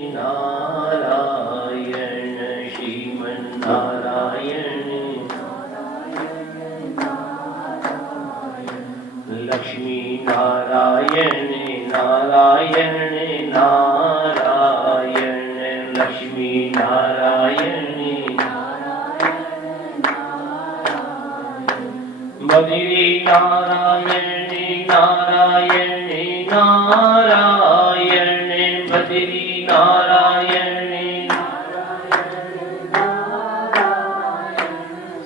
नारायण श्रीमन्नारायण लक्ष्मी नारायण नारायण नारायण लक्ष्मी नारायण बद्री नारायण नारायण नारायण बद्री नारायण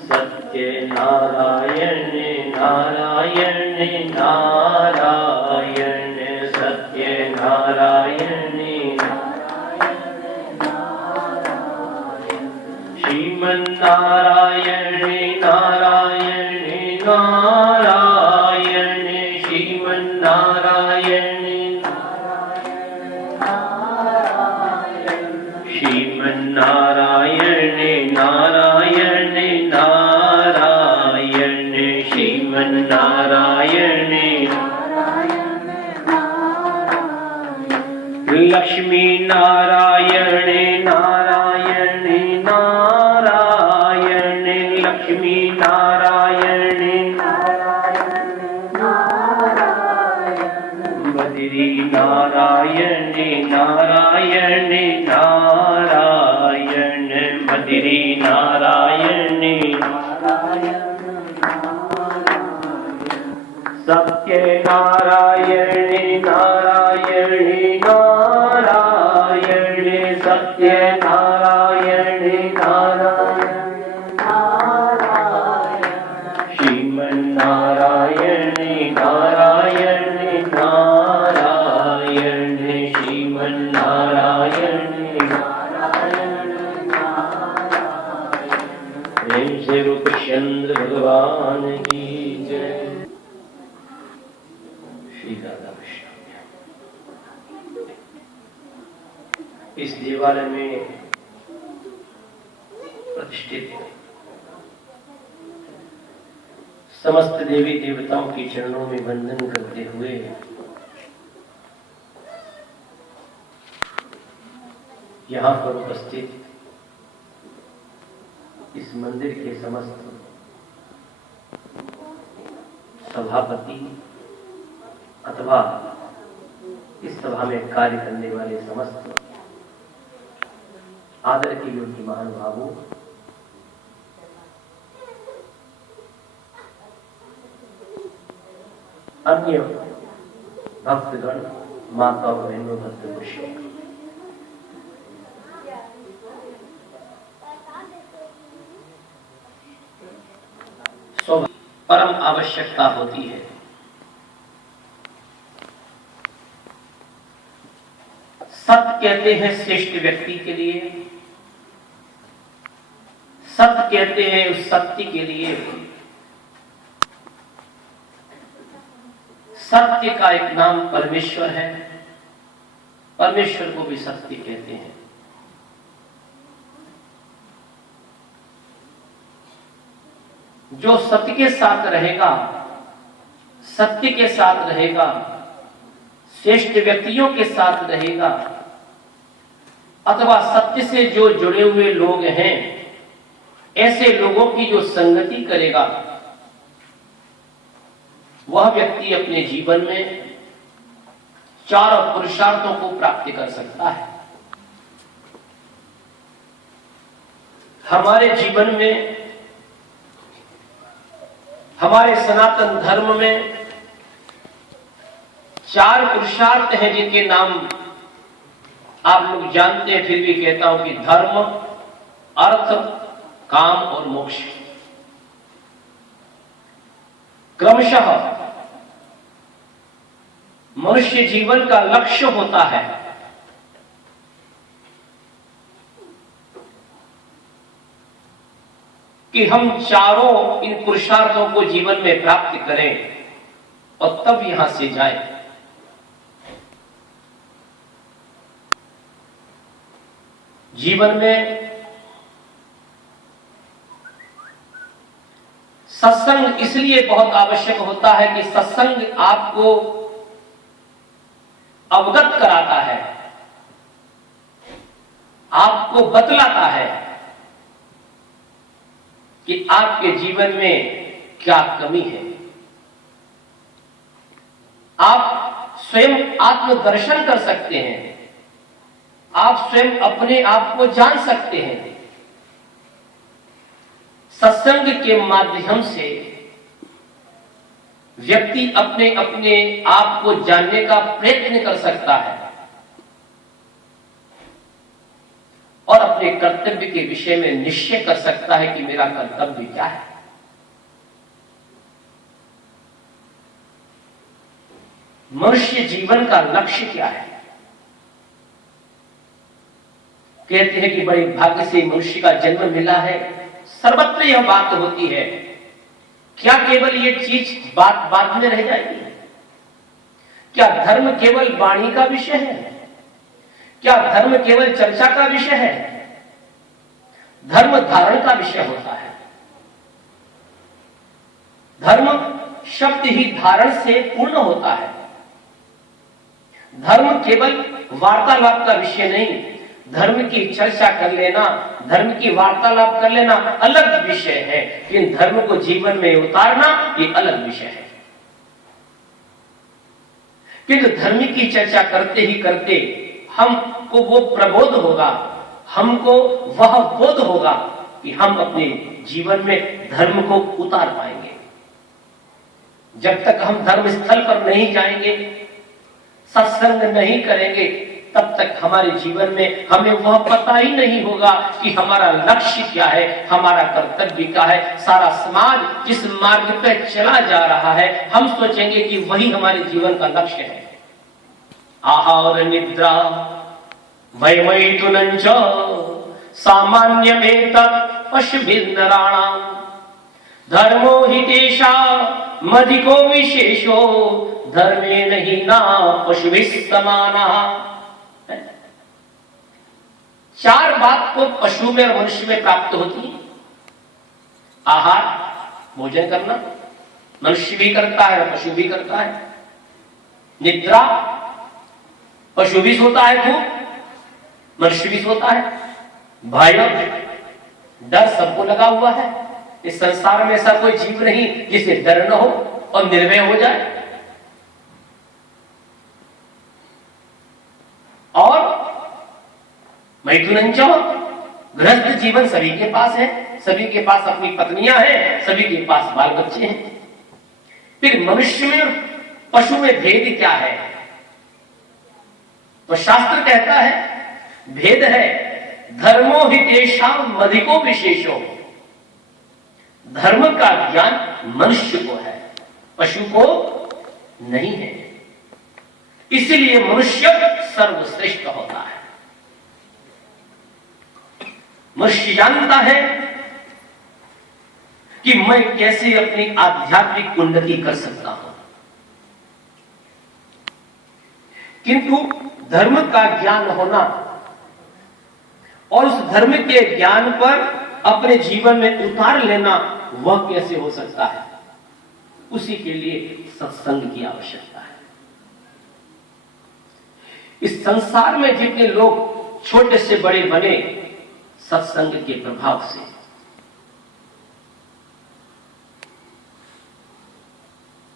सत्य नारायण नारायण नारायण सत्य नारायण श्रीमन्नारायण नारायण नारायण श्रीमन्नारायण श्रीमन्नारायण नारायण नारायण श्रीमन्नारायण लक्ष्मी नारायण नारायण नारायण लक्ष्मी नारायण बद्री नारायण नारायण नारायण बद्री नारायण सत्य नारायण नारायण नारायण सत्य नारायण नारायण श्रीमन्नारायण नारायण नारायण श्रीमन्नारायण प्रेम से रूपचंद्र भगवान की जय। श्री राधा कृष्ण इस देवालय में प्रतिष्ठित समस्त देवी देवताओं के चरणों में वंदन करते हुए यहाँ पर उपस्थित इस मंदिर के समस्त सभापति अथवा इस सभा में कार्य करने वाले समस्त आदर के योग्य महानुभावों, अन्य भक्तगण, माता और बहनों, भक्त पुरुषों, परम आवश्यकता होती है सत्य कहते हैं श्रेष्ठ व्यक्ति के लिए, सत्य कहते हैं उस सत्य के लिए। सत्य का एक नाम परमेश्वर है, परमेश्वर को भी सत्य कहते हैं। जो सत्य के साथ रहेगा, सत्य के साथ रहेगा, श्रेष्ठ व्यक्तियों के साथ रहेगा, अथवा सत्य से जो जुड़े हुए लोग हैं, ऐसे लोगों की जो संगति करेगा, वह व्यक्ति अपने जीवन में चारों पुरुषार्थों को प्राप्त कर सकता है। हमारे जीवन में, हमारे सनातन धर्म में चार पुरुषार्थ हैं जिनके नाम आप लोग जानते हैं, फिर भी कहता हूं कि धर्म, अर्थ, काम और मोक्ष। क्रमशः मनुष्य जीवन का लक्ष्य होता है कि हम चारों इन पुरुषार्थों को जीवन में प्राप्त करें और तब यहां से जाएं। जीवन में सत्संग इसलिए बहुत आवश्यक होता है कि सत्संग आपको अवगत कराता है आपको बतलाता है कि आपके जीवन में क्या कमी है। आप स्वयं आत्मदर्शन कर सकते हैं, आप स्वयं अपने आप को जान सकते हैं। सत्संग के माध्यम से व्यक्ति अपने अपने आप को जानने का प्रयत्न कर सकता है और अपने कर्तव्य के विषय में निश्चय कर सकता है कि मेरा कर्तव्य क्या है। मनुष्य जीवन का लक्ष्य क्या है? कहते हैं कि बड़े भाग्य से मनुष्य का जन्म मिला है। सर्वत्र यह बात होती है। क्या केवल ये चीज बात बात में रह जाएगी? क्या धर्म केवल वाणी का विषय है? क्या धर्म केवल चर्चा का विषय है? धर्म धारण का विषय होता है। धर्म शब्द ही धारण से पूर्ण होता है। धर्म केवल वार्तालाप का विषय नहीं। धर्म की चर्चा कर लेना, धर्म की वार्तालाप कर लेना अलग विषय है, लेकिन धर्म को जीवन में उतारना ये अलग विषय है। किंतु धर्म की चर्चा करते ही करते हमको वो प्रबोध होगा, हमको वह बोध होगा कि हम अपने जीवन में धर्म को उतार पाएंगे। जब तक हम धर्म स्थल पर नहीं जाएंगे, सत्संग नहीं करेंगे, तब तक हमारे जीवन में हमें वह पता ही नहीं होगा कि हमारा लक्ष्य क्या है, हमारा कर्तव्य क्या है। सारा समाज जिस मार्ग पे चला जा रहा है, हम सोचेंगे कि वही हमारे जीवन का लक्ष्य है। आहार निद्रा वैमैथुनञ्च सामान्यमेतत् पशुभिर्नराणाम् धर्मो हि तेषामधिको विशेषो धर्मेण हि न पशुभिः समानः। चार बात को पशु में और मनुष्य में प्राप्त होती है। आहार, भोजन करना, मनुष्य भी करता है और पशु भी करता है। निद्रा, पशु भी सोता है खूब, मनुष्य भी सोता है। भय, डर सबको लगा हुआ है। इस संसार में ऐसा कोई जीव नहीं जिसे डर न हो और निर्भय हो जाए। और मैथुनञ्च, गृहस्थ जीवन सभी के पास है, सभी के पास अपनी पत्नियां हैं, सभी के पास बाल बच्चे हैं। फिर मनुष्य में और पशु में भेद क्या है? तो शास्त्र कहता है भेद है धर्मो हि तेषाम् अधिको विशेषो। धर्म का ज्ञान मनुष्य को है, पशु को नहीं है। इसलिए मनुष्य सर्वश्रेष्ठ होता है। मनुष्य जानता है कि मैं कैसे अपनी आध्यात्मिक उन्नति कर सकता हूं, किंतु धर्म का ज्ञान होना और उस धर्म के ज्ञान पर अपने जीवन में उतार लेना, वह कैसे हो सकता है? उसी के लिए सत्संग की आवश्यकता है। इस संसार में जितने लोग छोटे से बड़े बने, सत्संग के प्रभाव से।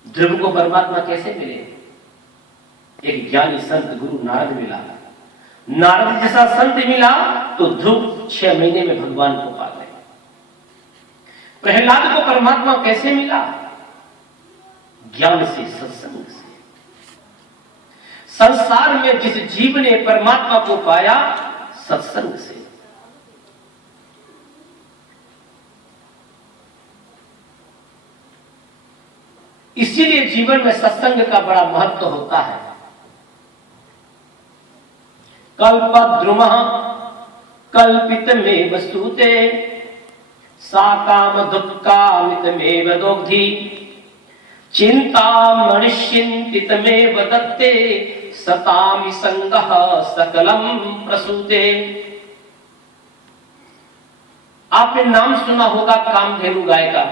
ध्रुव को परमात्मा कैसे मिले? एक ज्ञानी संत गुरु नारद मिला। नारद जैसा संत मिला तो ध्रुव 6 महीने में भगवान को पा गए। प्रहलाद को परमात्मा कैसे मिला? ज्ञान से, सत्संग से। संसार में जिस जीव ने परमात्मा को पाया, सत्संग से। इसीलिए जीवन में सत्संग का बड़ा महत्व होता है। कल्पद्रुमः कल्पितमेव स्तुते साकाम दुःखामितमेव दोग्धि चिन्तामणिश्चिन्तितमेव दत्ते सतामि संगः सकलम प्रसूते। आपने नाम सुना होगा कामधेनु गाय का।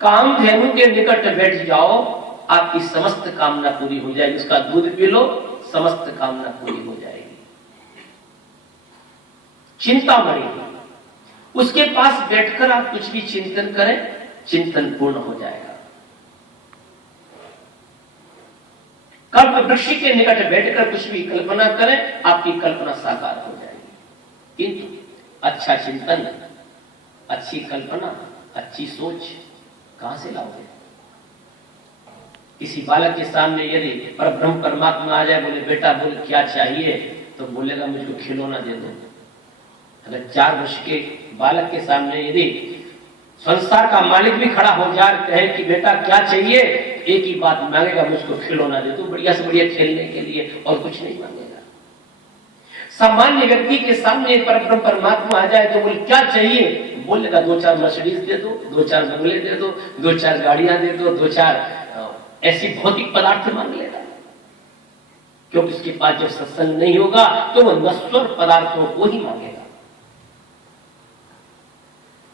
कामधेनु के निकट बैठ जाओ, आपकी समस्त कामना पूरी हो जाएगी। उसका दूध पी लो, समस्त कामना पूरी हो जाएगी। चिंतामणि, उसके पास बैठकर आप कुछ भी चिंतन करें, चिंतन पूर्ण हो जाएगा। कल्प वृक्ष के निकट बैठकर कुछ भी कल्पना करें, आपकी कल्पना साकार हो जाएगी। किंतु अच्छा चिंतन, अच्छी कल्पना, अच्छी सोच कहां से लाओगे? किसी बालक के सामने यदि परब्रह्म परमात्मा आ जाए, बोले बेटा बोल क्या चाहिए, तो बोलेगा मुझको खिलौना दे दो। अगर 4 वर्ष के बालक के सामने यदि संसार का मालिक भी खड़ा हो जाए, कहे कि बेटा क्या चाहिए, एक ही बात मांगेगा, मुझको खिलौना दे दो, बढ़िया से बढ़िया खेलने के लिए, और कुछ नहीं मांगेगा। सामान्य व्यक्ति के सामने परब्रह्म परमात्मा आ जाए तो बोले क्या चाहिए, बोलेगा 2-4 मर्सिडीज दे दो, 2-4 बंगले दे दो, 2-4 गाड़ियां दे दो, 2-4 ऐसी भौतिक पदार्थ मांग लेगा। क्योंकि उसके पास जब सत्संग नहीं होगा तो वह नश्वर पदार्थों को ही मांगेगा।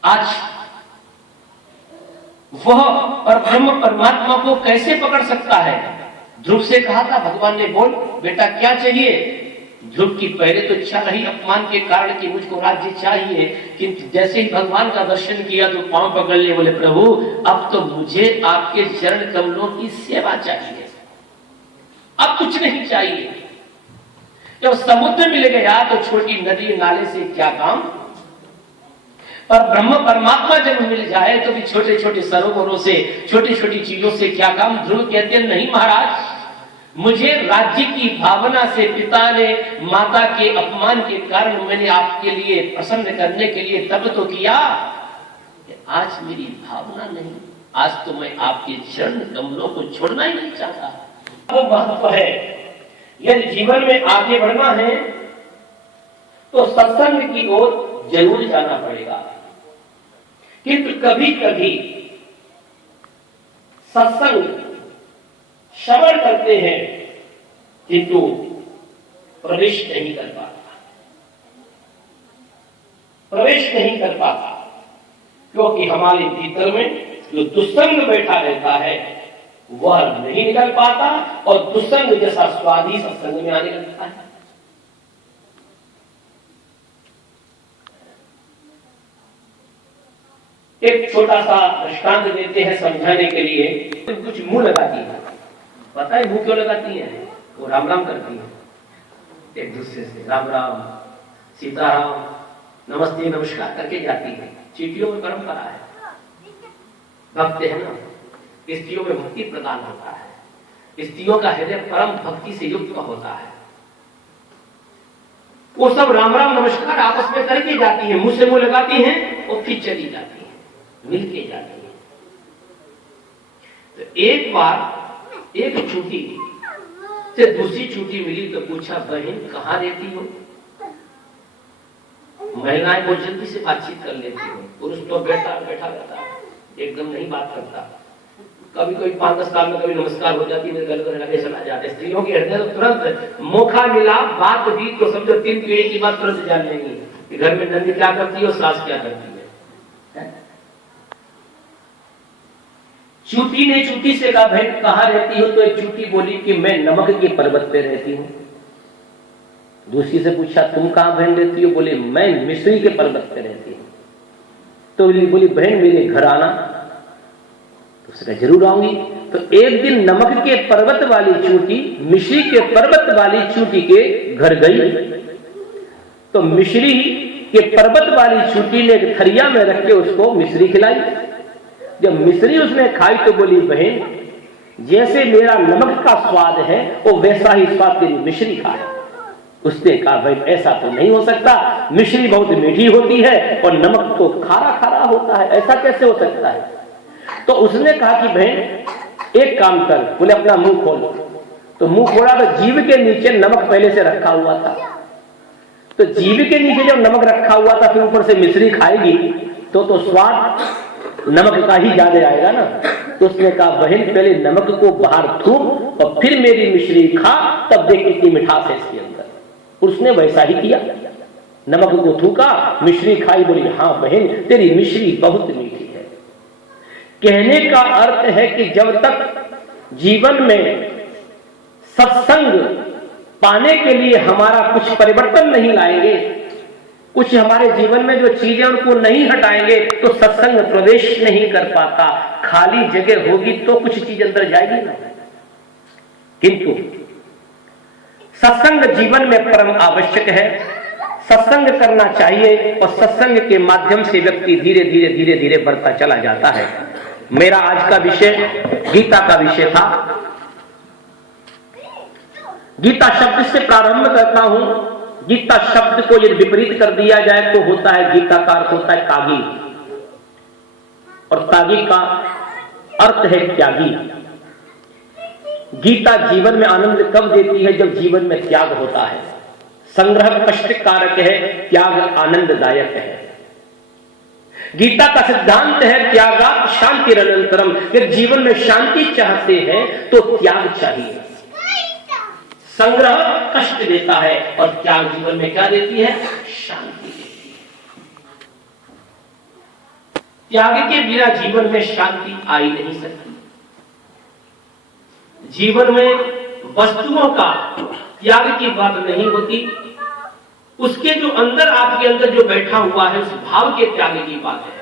आज वह परब्रह्म परमात्मा को कैसे पकड़ सकता है? ध्रुव से कहा था भगवान ने, बोल बेटा क्या चाहिए? ध्रुव की पहले तो इच्छा रही अपमान के कारण कि मुझको राज्य चाहिए, किंतु जैसे ही भगवान का दर्शन किया तो पांव पकड़ लिए, बोले प्रभु अब तो मुझे आपके चरण कमलों की सेवा चाहिए, अब कुछ नहीं चाहिए। जब समुद्र मिल गया तो छोटी नदी नाले से क्या काम, पर ब्रह्म परमात्मा जब मिल जाए तो भी छोटे छोटे सरोवरों से, छोटी छोटी चीजों से क्या काम। ध्रुव कहते हैं नहीं महाराज, मुझे राज्य की भावना से पिता ने माता के अपमान के कारण मैंने आपके लिए प्रसन्न करने के लिए तब तो किया, आज मेरी भावना नहीं, आज तो मैं आपके चरण कमलों को छोड़ना ही नहीं चाहता। वो महत्व है, यदि जीवन में आगे बढ़ना है तो सत्संग की ओर जरूर जाना पड़ेगा। किंतु कभी कभी सत्संग श्रवण करते हैं किंतु प्रवेश नहीं कर पाता, प्रवेश नहीं कर पाता, क्योंकि हमारे भीतर में जो दुस्संग बैठा रहता है वह नहीं निकल पाता और दुस्संग जैसा स्वाद ही सत्संग में आने लगता है। एक छोटा सा दृष्टांत देते हैं समझाने के लिए। कुछ मुंह लगाती है, पता है मुंह क्यों लगाती है? वो राम राम करती है एक दूसरे से, राम राम सीताराम नमस्ते नमस्कार करके जाती है। चीटियों में परंपरा है, भक्त है ना, स्त्रियों में भक्ति प्रदान होता है, स्त्रियों का हृदय परम भक्ति से युक्त होता है। वो सब राम राम नमस्कार आपस में करके जाती है, मुंह से मुंह लगाती हैं और फिर चली जाती है, मिलके जाती है। तो एक बार एक छुट्टी से दूसरी छुट्टी मिली तो पूछा बहन कहाँ रहती हो? महिलाएं बहुत जल्दी से बातचीत कर लेती हो, पुरुष तो बैठा रहता है, एकदम नहीं बात करता। कभी कोई 5-10 साल में कभी नमस्कार हो जाती है, गले गले लगे चला जाते। स्त्रियों के हृदय तो तुरंत मौका मिला, बात हुई तो समझो 3 पीढ़ी की बात तुरंत जान लेंगी कि घर में नंदी क्या करती है और सास क्या करती है। चूटी ने चूटी से कहा बहन कहाँ रहती हो? तो एक चूटी बोली कि मैं नमक के पर्वत पे रहती हूँ। दूसरी से पूछा तुम कहाँ बहन रहती हो? बोले मैं मिश्री के पर्वत पे रहती हूँ। तो बोली बहन मेरे घर आना। तो उसने कहा जरूर आऊंगी। तो एक दिन नमक के पर्वत वाली चूटी मिश्री के पर्वत वाली चूटी के घर गई, तो मिश्री के पर्वत वाली चूटी ने थरिया में रख के उसको मिश्री खिलाई। जब मिश्री उसने खाई तो बोली बहन जैसे मेरा नमक का स्वाद है वो वैसा ही स्वाद तेरी मिश्री का है। उसने कहा भाई ऐसा तो नहीं हो सकता, मिश्री बहुत मीठी होती है और नमक तो खारा खारा होता है, ऐसा कैसे हो सकता है? तो उसने कहा कि बहन एक काम कर, बोले अपना मुंह खोल। तो मुंह खोला तो जीभ के नीचे नमक पहले से रखा हुआ था। तो जीभ के नीचे जब नमक रखा हुआ था फिर ऊपर से मिश्री खाएगी तो स्वाद नमक का ही ज्यादा आएगा ना। तो उसने कहा बहन पहले नमक को बाहर थूक और फिर मेरी मिश्री खा, तब देख कितनी मिठास है इसके अंदर। उसने वैसा ही किया, नमक को थूका, मिश्री खाई, बोली हाँ बहन तेरी मिश्री बहुत मीठी है। कहने का अर्थ है कि जब तक जीवन में सत्संग पाने के लिए हमारा कुछ परिवर्तन नहीं लाएंगे, कुछ हमारे जीवन में जो चीजें उनको नहीं हटाएंगे, तो सत्संग प्रवेश नहीं कर पाता। खाली जगह होगी तो कुछ चीज अंदर जाएगी ना। किंतु सत्संग जीवन में परम आवश्यक है, सत्संग करना चाहिए, और सत्संग के माध्यम से व्यक्ति धीरे धीरे धीरे धीरे बढ़ता चला जाता है। मेरा आज का विषय गीता का विषय था। गीता शब्द से प्रारंभ करता हूं। गीता शब्द को यदि विपरीत कर दिया जाए तो होता है, गीता का अर्थ होता है तागी, और तागी का अर्थ है त्यागी। गीता जीवन में आनंद कब देती है? जब जीवन में त्याग होता है। संग्रह कष्ट कारक है, त्याग आनंददायक है। गीता का सिद्धांत है त्यागात् शांतिरनंतरम। कि जीवन में शांति चाहते हैं तो त्याग चाहिए। संग्रह कष्ट देता है और त्याग जीवन में क्या देती है? शांति देती है। त्याग के बिना जीवन में शांति आ ही नहीं सकती। जीवन में वस्तुओं का त्याग की बात नहीं होती, उसके जो अंदर, आपके अंदर जो बैठा हुआ है, उस भाव के त्याग की बात है।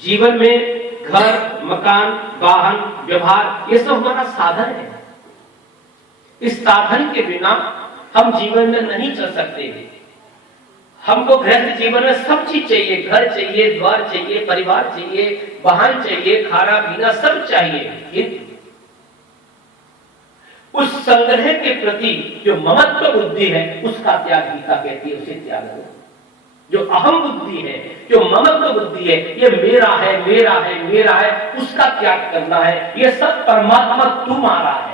जीवन में घर, मकान, वाहन, व्यवहार, ये सब हमारा साधन है। इस साधन के बिना हम जीवन में नहीं चल सकते। हमको गृहस्थ जीवन में सब चीज चाहिए, घर चाहिए, द्वार चाहिए, परिवार चाहिए, वाहन चाहिए, खाना पीना सब चाहिए। उस संग्रह के प्रति जो ममत्व बुद्धि है, उसका त्याग गीता कहती है, उसे त्याग दो। जो अहम बुद्धि है, जो ममत्व बुद्धि है, ये मेरा है, मेरा है, मेरा है, उसका त्याग करना है। ये सब परमात्मा तुम्हारा है,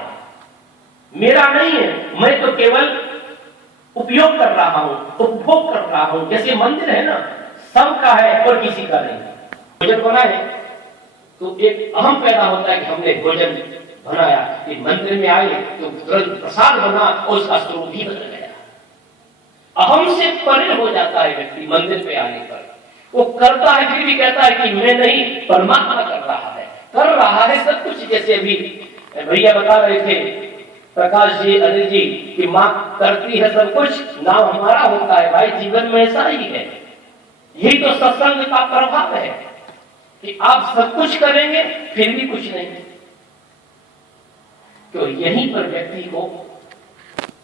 मेरा नहीं है। मैं तो केवल उपयोग कर रहा हूं, उपभोग कर रहा हूं। जैसे मंदिर है ना, सबका है और किसी का नहीं। भोजन बना है तो एक अहम पैदा होता है कि हमने भोजन बनाया। कि मंदिर में आए तो तुरंत प्रसाद बना और उसका स्वरूप भी बदल गया। अहम से परे हो जाता है व्यक्ति मंदिर पे आने पर। वो करता है फिर भी कहता है कि मैं नहीं, परमात्मा कर रहा है सब कुछ। जैसे अभी भैया बता रहे थे, प्रकाश जी, अनिल जी, कि मां करती है सब कुछ, नाम हमारा होता है। भाई जीवन में ऐसा ही है। यही तो सत्संग का प्रभाव है कि आप सब कुछ करेंगे फिर भी कुछ नहीं। तो यहीं पर व्यक्ति को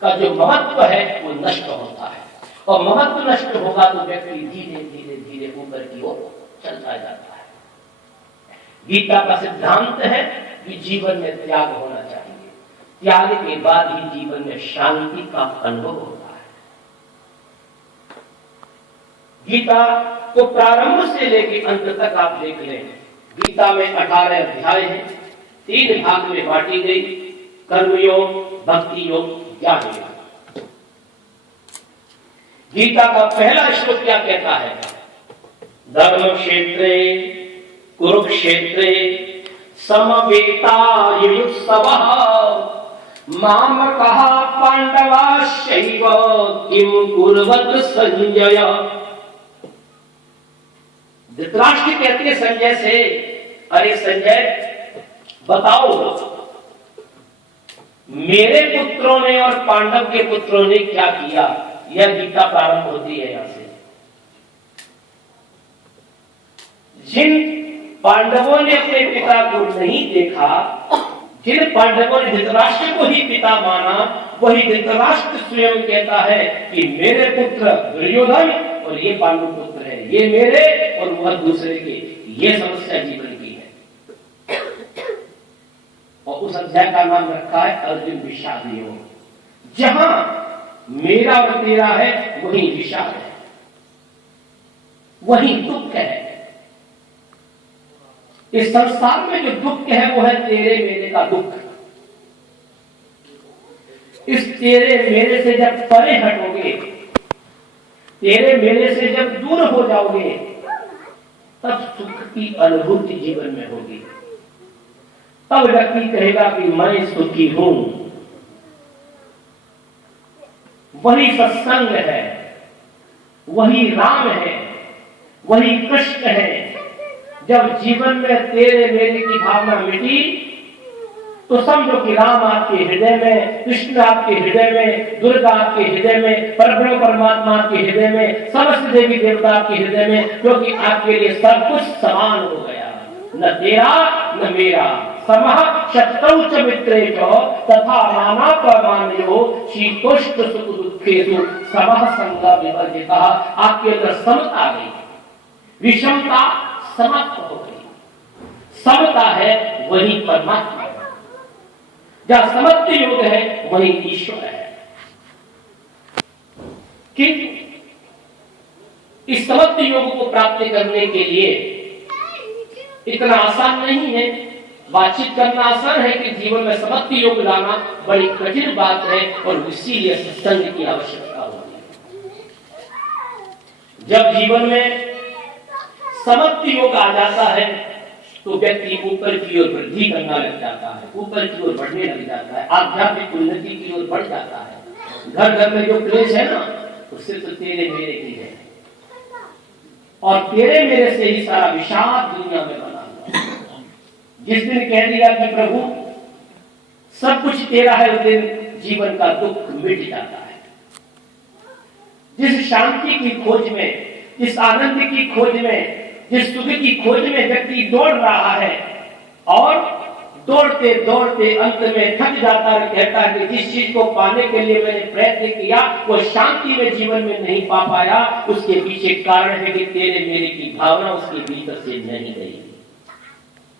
का जो महत्व है वो नष्ट होता है, और महत्व नष्ट होगा तो व्यक्ति धीरे धीरे धीरे ऊपर की ओर चलता जाता है। गीता का सिद्धांत है कि जीवन में त्याग होना चाहिए। त्याग के बाद ही जीवन में शांति का अनुभव होता है। गीता को प्रारंभ से लेकर अंत तक आप देख लें। गीता में 18 अध्याय हैं, 3 भाग में बांटी गई, कर्मयोग, भक्ति योग, ज्ञान योग। गीता का पहला श्लोक क्या कहता है? धर्म क्षेत्रे कुरुक्षेत्रे समवेतायुयुत्सवः मामकः पांडवाश्चैव किम कुर्वत संजय। धृतराष्ट्र कहते हैं संजय से, अरे संजय बताओ, मेरे पुत्रों ने और पांडव के पुत्रों ने क्या किया? यह गीता प्रारंभ होती है यहां से। जिन पांडवों ने अपने पिता को नहीं देखा, जिन पांडवों ने धृतराष्ट्र को ही पिता माना, वही धृतराष्ट्र स्वयं कहता है कि मेरे पुत्र दुर्योधन और ये पांडु पुत्र है, ये मेरे और वह दूसरे के। ये समस्या जीवन की है। और उस अध्याय का नाम रखा है अर्जुन विषाद योग। जहां मेरा और तेरा है वही विषाद है, वही दुख है। इस संसार में जो दुख है वो है तेरे मेरे का दुख। इस तेरे मेरे से जब परे हटोगे, तेरे मेरे से जब दूर हो जाओगे, तब सुख की अनुभूति जीवन में होगी। तब व्यक्ति कहेगा कि मैं सुखी हूं। वही सत्संग है, वही राम है, वही कृष्ण है। जब जीवन में तेरे मेरे की भावना मिटी, तो समझो कि राम आपके हृदय में, कृष्ण आपके हृदय में, दुर्गा आपके हृदय में, परब्रह्म परमात्मा आपके हृदय में, समस्त देवी देवता आपके हृदय में, क्योंकि आपके लिए सब कुछ समान हो गया, न तेरा न मेरा। समः शक्तौ च मित्रेषु तथा नानापमानयो शीतोष्ण सुख दुखेषु समः संगः विवर्जितः। आपके अंदर समता आ गई, विषमता समाप्त हो गई। समता है वही परमात्मा, जहां समत्व योग है वही ईश्वर है। किंतु इस समत्व योग को प्राप्त करने के लिए इतना आसान नहीं है। बातचीत करना आसान है कि जीवन में समत्व योग लाना बड़ी कठिन बात है, और इसीलिए सत्संग की आवश्यकता होती है। जब जीवन में समत्व योग आ जाता है तो व्यक्ति ऊपर की ओर वृद्धि करना लग जाता है, ऊपर की ओर बढ़ने लग जाता है, आध्यात्मिक उन्नति की ओर बढ़ जाता है। घर घर में जो क्लेश है ना, उससे तो तेरे मेरे की है, और तेरे मेरे से ही सारा विषाद दुनिया में बना हुआ। जिस दिन कह दिया कि प्रभु सब कुछ तेरा है, उस दिन जीवन का दुख मिट जाता है। जिस शांति की खोज में, जिस आनंद की खोज में, जिस सुख की खोज में व्यक्ति दौड़ रहा है, और दौड़ते दौड़ते अंत में थक जाता है, कहता है कि जिस चीज को पाने के लिए मैंने प्रयत्न किया वो शांति में जीवन में नहीं पा पाया, उसके पीछे कारण है कि तेरे मेरे की भावना उसके भीतर से नहीं गई।